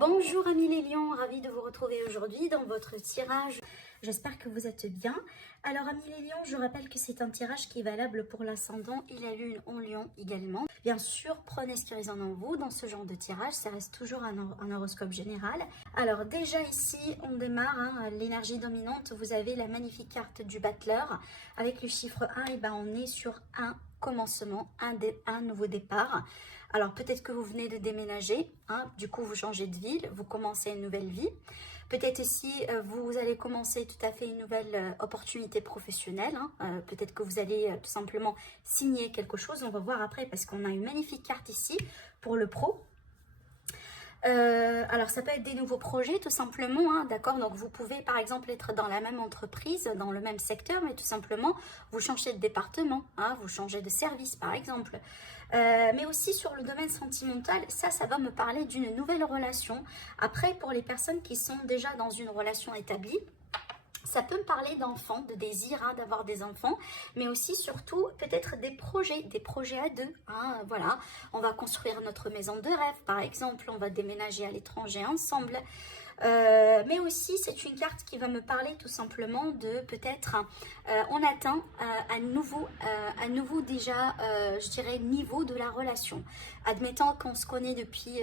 Bonjour amis les lions, ravie de vous retrouver aujourd'hui dans votre tirage. J'espère que vous êtes bien. Alors amis les lions, je rappelle que c'est un tirage qui est valable pour l'ascendant et la lune en lion également. Bien sûr, prenez ce qui résonne en vous dans ce genre de tirage, ça reste toujours un horoscope général. Alors déjà ici, on démarre, l'énergie dominante, vous avez la magnifique carte du battleur. Avec le chiffre 1, et ben on est sur un commencement, un nouveau départ. Alors peut-être que vous venez de déménager, du coup vous changez de ville, vous commencez une nouvelle vie. Peut-être ici vous allez commencer tout à fait une nouvelle opportunité professionnelle. Peut-être que vous allez tout simplement signer quelque chose, on va voir après parce qu'on a une magnifique carte ici pour le pro. Alors ça peut être des nouveaux projets tout simplement, d'accord, donc vous pouvez par exemple être dans la même entreprise, dans le même secteur, mais tout simplement vous changez de département, vous changez de service par exemple. Mais aussi sur le domaine sentimental, ça va me parler d'une nouvelle relation. Après, pour les personnes qui sont déjà dans une relation établie, ça peut me parler d'enfants, de désir d'avoir des enfants, mais aussi surtout peut-être des projets à deux. Voilà, on va construire notre maison de rêve par exemple, on va déménager à l'étranger ensemble. Mais aussi c'est une carte qui va me parler tout simplement de peut-être on atteint un nouveau déjà je dirais niveau de la relation. Admettant qu'on se connaît depuis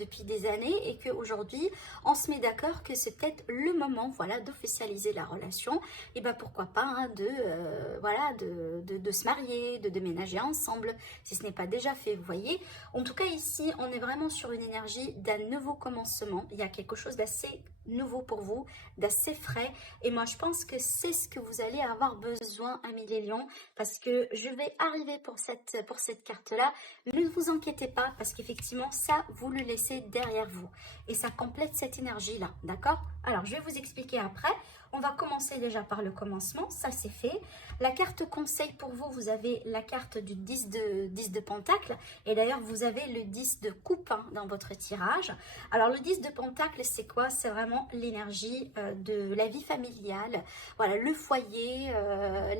depuis des années et qu'aujourd'hui on se met d'accord que c'est peut-être le moment d'officialiser la relation, et ben pourquoi pas de se marier, de déménager ensemble si ce n'est pas déjà fait, vous voyez. En tout cas ici on est vraiment sur une énergie d'un nouveau commencement, il y a quelque chose d'assez nouveau pour vous, d'assez frais, et moi je pense que c'est ce que vous allez avoir besoin amis les lions, parce que je vais arriver pour cette carte là. Ne vous inquiétez pas parce qu'effectivement ça vous le laissez derrière vous et ça complète cette énergie là, d'accord. Alors je vais vous expliquer après. On va commencer déjà par le commencement, ça c'est fait. La carte conseil pour vous, vous avez la carte du 10 de pentacle, et d'ailleurs vous avez le 10 de coupe dans votre tirage. Alors le 10 de pentacle c'est quoi? C'est vraiment l'énergie de la vie familiale, voilà, le foyer,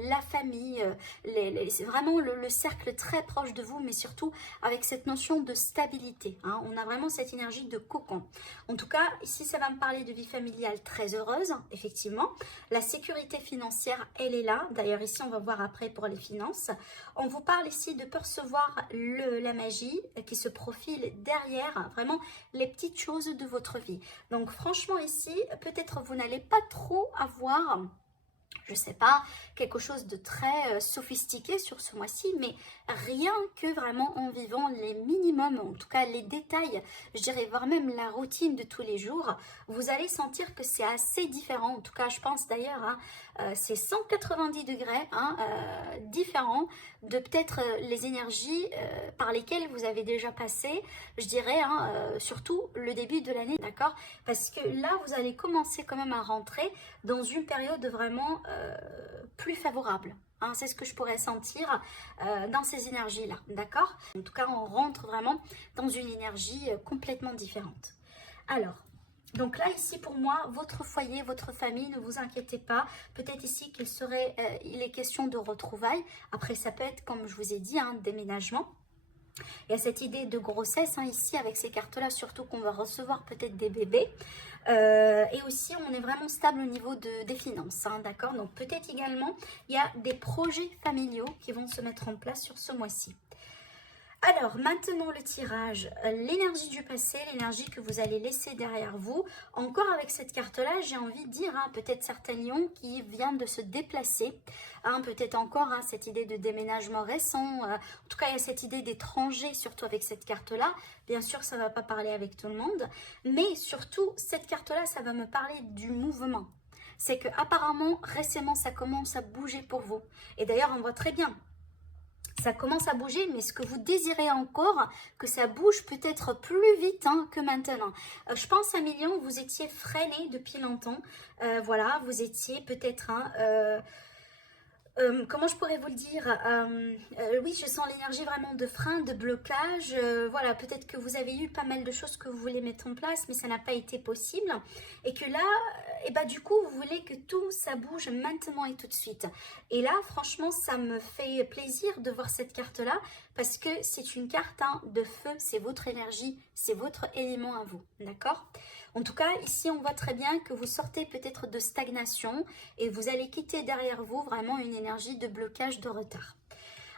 la famille, c'est vraiment le cercle très proche de vous, mais surtout avec cette notion de stabilité. On a vraiment cette énergie de cocon. En tout cas, ici ça va me parler de vie familiale très heureuse, effectivement. La sécurité financière, elle est là. D'ailleurs, ici, on va voir après pour les finances. On vous parle ici de percevoir la magie qui se profile derrière, vraiment les petites choses de votre vie. Donc, franchement, ici, peut-être vous n'allez pas trop avoir, je sais pas, quelque chose de très sophistiqué sur ce mois-ci, mais rien que vraiment en vivant les minimums, en tout cas les détails, je dirais, voire même la routine de tous les jours, vous allez sentir que c'est assez différent. En tout cas, je pense d'ailleurs, c'est 190 degrés différent de peut-être les énergies par lesquelles vous avez déjà passé, je dirais, surtout le début de l'année, d'accord? Parce que là, vous allez commencer quand même à rentrer dans une période vraiment plus favorable. C'est ce que je pourrais sentir dans ces énergies-là, d'accord? En tout cas, on rentre vraiment dans une énergie complètement différente. Alors, donc là, ici, pour moi, votre foyer, votre famille, ne vous inquiétez pas. Peut-être ici il est question de retrouvailles. Après, ça peut être, comme je vous ai dit, déménagement. Il y a cette idée de grossesse ici avec ces cartes-là, surtout qu'on va recevoir peut-être des bébés. Et aussi, on est vraiment stable au niveau des finances, d'accord? Donc peut-être également, il y a des projets familiaux qui vont se mettre en place sur ce mois-ci. Alors, maintenant le tirage, l'énergie du passé, l'énergie que vous allez laisser derrière vous. Encore avec cette carte-là, j'ai envie de dire, peut-être certains lions qui viennent de se déplacer. Peut-être encore cette idée de déménagement récent. En tout cas, il y a cette idée d'étranger, surtout avec cette carte-là. Bien sûr, ça ne va pas parler avec tout le monde. Mais surtout, cette carte-là, ça va me parler du mouvement. C'est que apparemment, récemment, ça commence à bouger pour vous. Et d'ailleurs, on voit très bien. Ça commence à bouger, mais ce que vous désirez encore, que ça bouge peut-être plus vite que maintenant. Je pense à Million, vous étiez freiné depuis longtemps. Voilà, vous étiez peut-être... comment je pourrais vous le dire, oui, je sens l'énergie vraiment de frein, de blocage. Voilà, peut-être que vous avez eu pas mal de choses que vous voulez mettre en place, mais ça n'a pas été possible. Et que là, du coup, vous voulez que tout ça bouge maintenant et tout de suite. Et là, franchement, ça me fait plaisir de voir cette carte-là, parce que c'est une carte de feu, c'est votre énergie, c'est votre élément à vous, d'accord? En tout cas, ici, on voit très bien que vous sortez peut-être de stagnation et vous allez quitter derrière vous vraiment une énergie de blocage, de retard.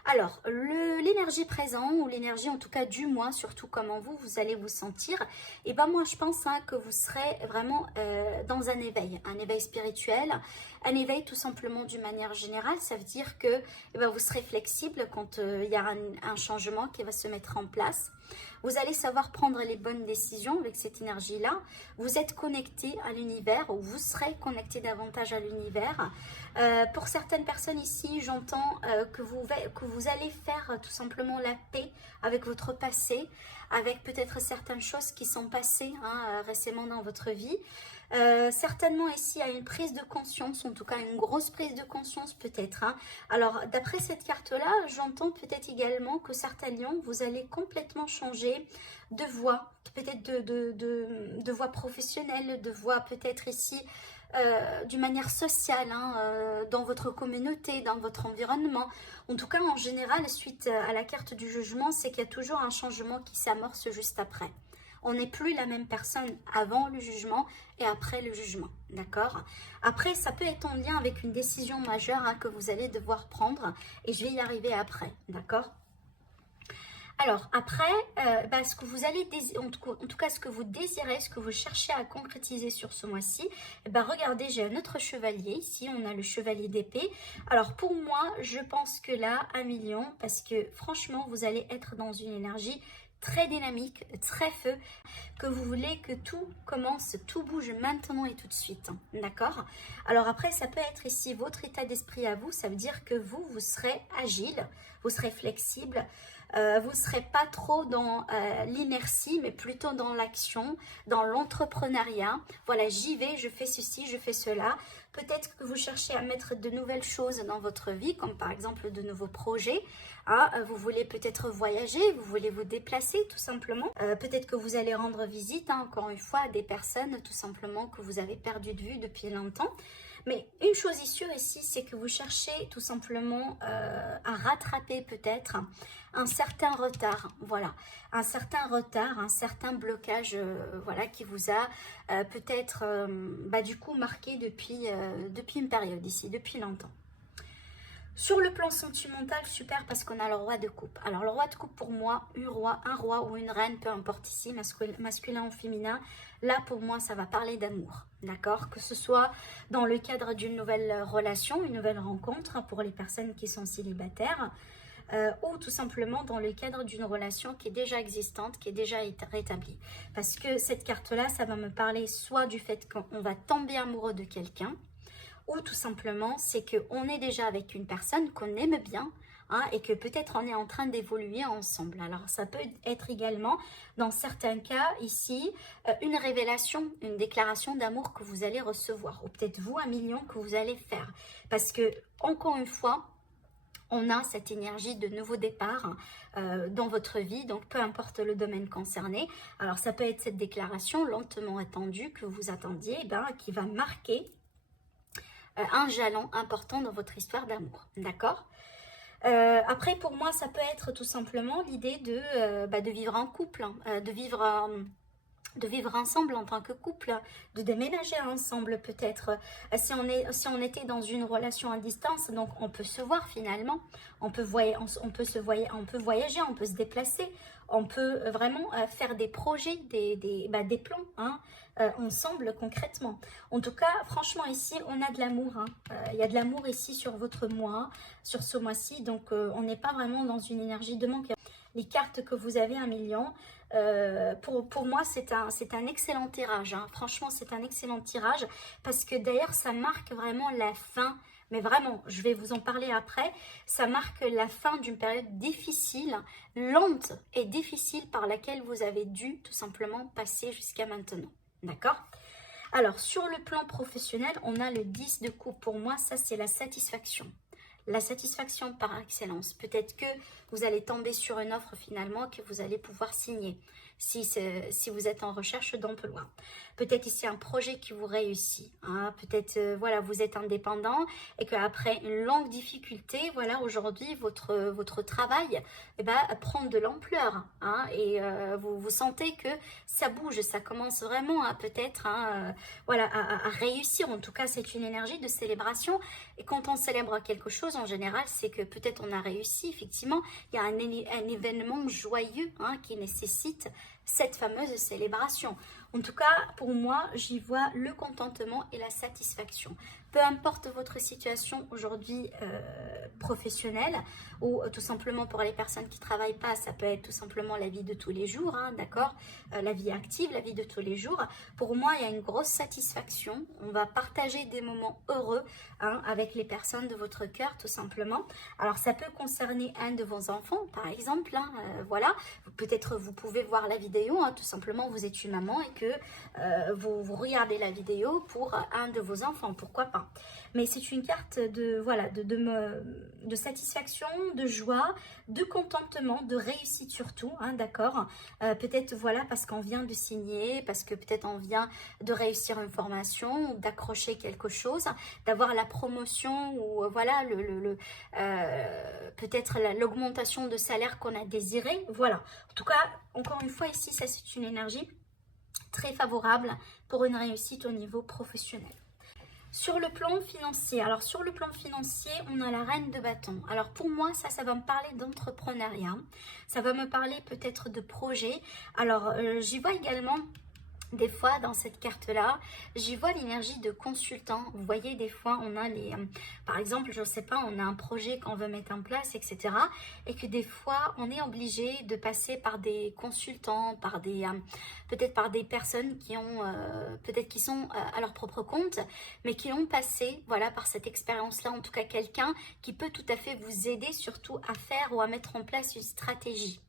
Alors, l'énergie présente, ou l'énergie en tout cas du mois, surtout comment vous allez vous sentir, et ben moi je pense que vous serez vraiment dans un éveil spirituel, un éveil tout simplement d'une manière générale. Ça veut dire que vous serez flexible quand il y a un changement qui va se mettre en place. Vous allez savoir prendre les bonnes décisions avec cette énergie-là. Vous êtes connecté à l'univers, ou vous serez connecté davantage à l'univers. Pour certaines personnes ici, j'entends que vous allez faire tout simplement la paix avec votre passé, avec peut-être certaines choses qui sont passées récemment dans votre vie. Certainement ici, il y a une prise de conscience, en tout cas une grosse prise de conscience peut-être. Alors, d'après cette carte-là, j'entends peut-être également que certains lions, vous allez complètement changer de voie, peut-être de voie professionnelle, de voie peut-être ici d'une manière sociale, dans votre communauté, dans votre environnement. En tout cas, en général, suite à la carte du jugement, c'est qu'il y a toujours un changement qui s'amorce juste après. On n'est plus la même personne avant le jugement et après le jugement, d'accord? Après, ça peut être en lien avec une décision majeure que vous allez devoir prendre, et je vais y arriver après, d'accord? Alors après, ce que vous allez en tout cas ce que vous désirez, ce que vous cherchez à concrétiser sur ce mois-ci, regardez, j'ai un autre chevalier ici, on a le chevalier d'épée. Alors pour moi, je pense que là, 1 million, parce que franchement, vous allez être dans une énergie très dynamique, très feu, que vous voulez que tout commence, tout bouge maintenant et tout de suite, d'accord? Alors après, ça peut être ici votre état d'esprit à vous, ça veut dire que vous serez agile, vous serez flexible, vous ne serez pas trop dans l'inertie, mais plutôt dans l'action, dans l'entrepreneuriat. Voilà, j'y vais, je fais ceci, je fais cela. Peut-être que vous cherchez à mettre de nouvelles choses dans votre vie, comme par exemple de nouveaux projets. Vous voulez peut-être voyager, vous voulez vous déplacer tout simplement. Peut-être que vous allez rendre visite, encore une fois, à des personnes tout simplement que vous avez perdu de vue depuis longtemps. Mais une chose est sûre ici, c'est que vous cherchez tout simplement à rattraper peut-être un certain retard, voilà, un certain retard, un certain blocage, voilà, qui vous a peut-être du coup marqué depuis une période ici, depuis longtemps. Sur le plan sentimental, super, parce qu'on a le roi de coupe. Alors le roi de coupe, pour moi, un roi ou une reine, peu importe ici, masculin ou féminin, là pour moi ça va parler d'amour, d'accord? Que ce soit dans le cadre d'une nouvelle relation, une nouvelle rencontre pour les personnes qui sont célibataires, ou tout simplement dans le cadre d'une relation qui est déjà existante, qui est déjà rétablie. Parce que cette carte-là, ça va me parler soit du fait qu'on va tomber amoureux de quelqu'un, ou tout simplement c'est qu'on est déjà avec une personne qu'on aime bien, et que peut-être on est en train d'évoluer ensemble. Alors ça peut être également dans certains cas ici une révélation, une déclaration d'amour que vous allez recevoir, ou peut-être vous 1 million que vous allez faire, parce que encore une fois on a cette énergie de nouveau départ dans votre vie, donc peu importe le domaine concerné. Alors ça peut être cette déclaration lentement attendue que vous attendiez, qui va marquer un jalon important dans votre histoire d'amour, d'accord? Après, pour moi, ça peut être tout simplement l'idée de vivre en couple, de vivre ensemble en tant que couple, de déménager ensemble peut-être. Si on était dans une relation à distance, donc on peut se voir finalement, on peut voyager, on peut se déplacer, on peut vraiment faire des projets, des plans ensemble concrètement. En tout cas, franchement ici, on a de l'amour. Il y a de l'amour ici sur votre mois, sur ce mois-ci, donc on n'est pas vraiment dans une énergie de manque. Les cartes que vous avez 1 million, pour moi c'est un excellent tirage, franchement c'est un excellent tirage, parce que d'ailleurs ça marque vraiment la fin, mais vraiment je vais vous en parler après, ça marque la fin d'une période difficile, lente et difficile par laquelle vous avez dû tout simplement passer jusqu'à maintenant, d'accord? Alors sur le plan professionnel, on a le 10 de coupe. Pour moi ça c'est la satisfaction. La satisfaction par excellence. Peut-être que vous allez tomber sur une offre finalement que vous allez pouvoir signer si vous êtes en recherche d'emploi. Peut-être ici un projet qui vous réussit, hein. Peut-être voilà, vous êtes indépendant et qu'après une longue difficulté, voilà, aujourd'hui votre travail prend de l'ampleur, hein, et vous sentez que ça bouge, ça commence vraiment à peut-être voilà, à réussir. En tout cas, c'est une énergie de célébration. Et quand on célèbre quelque chose, en général, c'est que peut-être on a réussi. Effectivement, il y a un événement joyeux, hein, qui nécessite cette fameuse célébration. En tout cas, pour moi, j'y vois le contentement et la satisfaction. Peu importe votre situation aujourd'hui professionnelle, ou tout simplement pour les personnes qui ne travaillent pas, ça peut être tout simplement la vie de tous les jours, hein, d'accord, la vie active, la vie de tous les jours. Pour moi, il y a une grosse satisfaction. On va partager des moments heureux, hein, avec les personnes de votre cœur, tout simplement. Alors, ça peut concerner un de vos enfants, par exemple, hein, voilà. Peut-être vous pouvez voir la vidéo, hein, tout simplement, vous êtes une maman et que vous regardez la vidéo pour un de vos enfants, pourquoi pas. Mais c'est une carte de, voilà, de satisfaction, de joie, de contentement, de réussite surtout, hein, d'accord. Peut-être voilà, parce qu'on vient de signer, parce que peut-être on vient de réussir une formation, d'accrocher quelque chose, d'avoir la promotion ou voilà, peut-être l'augmentation de salaire qu'on a désiré. Voilà, en tout cas, encore une fois ici, ça c'est une énergie très favorable pour une réussite au niveau professionnel. Sur le plan financier, alors sur le plan financier, on a la reine de bâton. Alors pour moi, ça va me parler d'entrepreneuriat, ça va me parler peut-être de projet. Alors j'y vois également des fois dans cette carte là, j'y vois l'énergie de consultant. Vous voyez, des fois on a par exemple, je ne sais pas, on a un projet qu'on veut mettre en place, etc. Et que des fois on est obligé de passer par des consultants, par des peut-être par des personnes qui ont peut-être qui sont à leur propre compte, mais qui ont passé voilà par cette expérience là, en tout cas quelqu'un qui peut tout à fait vous aider surtout à faire ou à mettre en place une stratégie.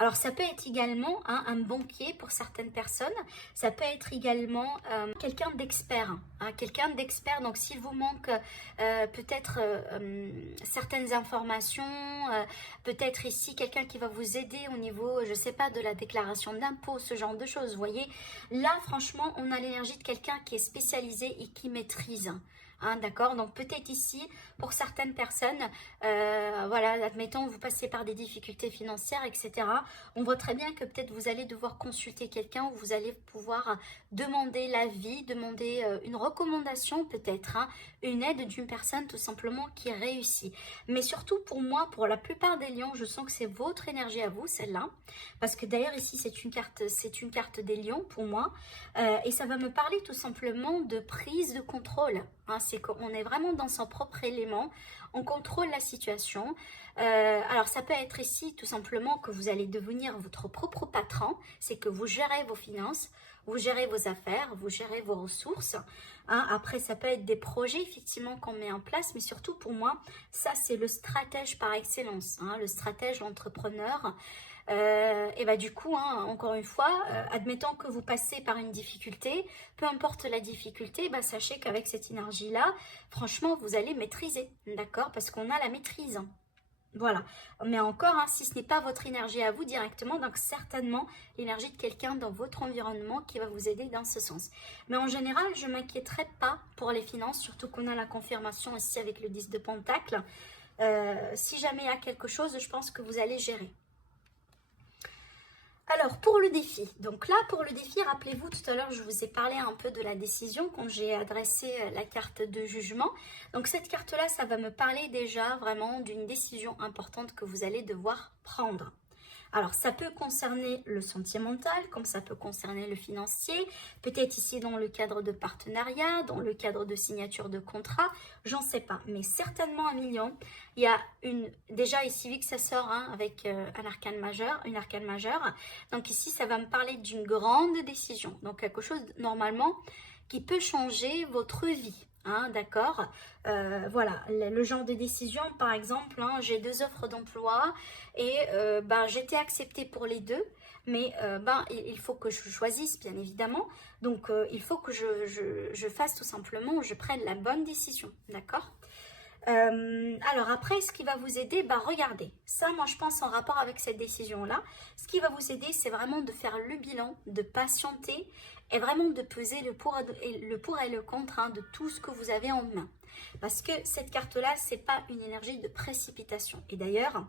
Alors, ça peut être également un banquier pour certaines personnes. Ça peut être également quelqu'un d'expert. Quelqu'un d'expert. Donc, s'il vous manque peut-être certaines informations, peut-être ici quelqu'un qui va vous aider au niveau, je ne sais pas, de la déclaration d'impôt, ce genre de choses. Vous voyez, là, franchement, on a l'énergie de quelqu'un qui est spécialisé et qui maîtrise. D'accord, donc peut-être ici, pour certaines personnes, voilà, admettons, vous passez par des difficultés financières, etc. On voit très bien que peut-être vous allez devoir consulter quelqu'un ou vous allez pouvoir demander l'avis, demander une recommandation peut-être, hein, une aide d'une personne tout simplement qui réussit. Mais surtout pour moi, pour la plupart des lions, je sens que c'est votre énergie à vous, celle-là. Parce que d'ailleurs ici, c'est une carte des lions pour moi. Et ça va me parler tout simplement de prise de contrôle. Hein, c'est qu'on est vraiment dans son propre élément, on contrôle la situation. Alors ça peut être ici tout simplement que vous allez devenir votre propre patron, c'est que vous gérez vos finances, vous gérez vos affaires, vous gérez vos ressources. Hein, après ça peut être des projets effectivement qu'on met en place, mais surtout pour moi, ça c'est le stratège par excellence, hein, le stratège, l'entrepreneur. Et bah du coup, hein, encore une fois, admettons que vous passez par une difficulté, peu importe la difficulté, bah, sachez qu'avec cette énergie-là, franchement, vous allez maîtriser, d'accord? Parce qu'on a la maîtrise. Voilà, mais encore, hein, si ce n'est pas votre énergie à vous directement, donc certainement l'énergie de quelqu'un dans votre environnement qui va vous aider dans ce sens. Mais en général, je ne m'inquiéterai pas pour les finances, surtout qu'on a la confirmation ici avec le 10 de Pentacle. Si jamais il y a quelque chose, je pense que vous allez gérer. Alors, pour le défi, donc là, pour le défi, rappelez-vous, tout à l'heure, je vous ai parlé un peu de la décision quand j'ai adressé la carte de jugement. Donc, cette carte-là, ça va me parler déjà vraiment d'une décision importante que vous allez devoir prendre. Alors, ça peut concerner le sentimental, comme ça peut concerner le financier, peut-être ici dans le cadre de partenariat, dans le cadre de signature de contrat, j'en sais pas. Mais certainement, Million, il y a déjà ici, vu que ça sort hein, avec un arcane majeur, une arcane majeure, donc ici, ça va me parler d'une grande décision. Donc, quelque chose, normalement, qui peut changer votre vie. Hein, d'accord, voilà, le genre de décision, par exemple, hein, j'ai 2 offres d'emploi et j'étais acceptée pour les 2, mais il faut que je choisisse, bien évidemment, donc il faut que je fasse tout simplement, je prenne la bonne décision, d'accord. Alors après, ce qui va vous aider, bah regardez, ça moi je pense en rapport avec cette décision-là, ce qui va vous aider, c'est vraiment de faire le bilan, de patienter et vraiment de peser le pour et le contre hein, de tout ce que vous avez en main. Parce que cette carte-là, c'est pas une énergie de précipitation. Et d'ailleurs,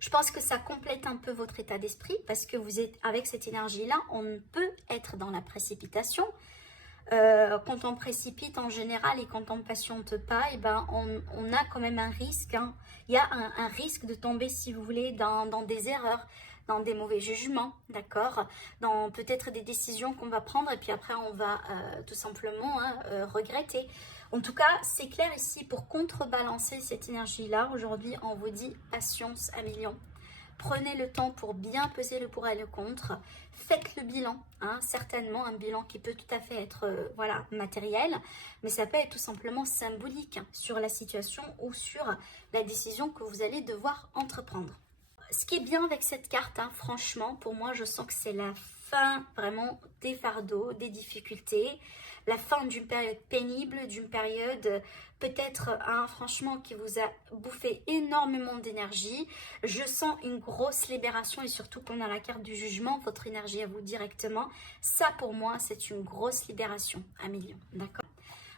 je pense que ça complète un peu votre état d'esprit parce que vous êtes avec cette énergie-là, on peut être dans la précipitation. Quand on précipite en général et quand on ne patiente pas, et ben on a quand même un risque. Hein. Il y a un risque de tomber, si vous voulez, dans des erreurs, dans des mauvais jugements, d'accord, dans peut-être des décisions qu'on va prendre et puis après on va tout simplement hein, regretter. En tout cas, c'est clair ici, pour contrebalancer cette énergie-là, aujourd'hui on vous dit patience à millions. Prenez le temps pour bien peser le pour et le contre. Faites le bilan, hein, certainement un bilan qui peut tout à fait être voilà, matériel, mais ça peut être tout simplement symbolique hein, sur la situation ou sur la décision que vous allez devoir entreprendre. Ce qui est bien avec cette carte, hein, franchement, pour moi, je sens que c'est la fin vraiment des fardeaux, des difficultés, la fin d'une période pénible, d'une période peut-être, hein, franchement, qui vous a bouffé énormément d'énergie. Je sens une grosse libération et surtout qu'on a la carte du jugement, votre énergie à vous directement. Ça, pour moi, c'est une grosse libération à millions, d'accord ?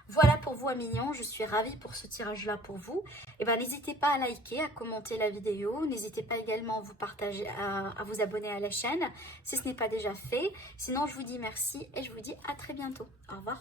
Voilà pour vous, Amignon, je suis ravie pour ce tirage-là pour vous. Et ben, n'hésitez pas à liker, à commenter la vidéo. N'hésitez pas également à vous partager, à vous abonner à la chaîne si ce n'est pas déjà fait. Sinon, je vous dis merci et je vous dis à très bientôt. Au revoir.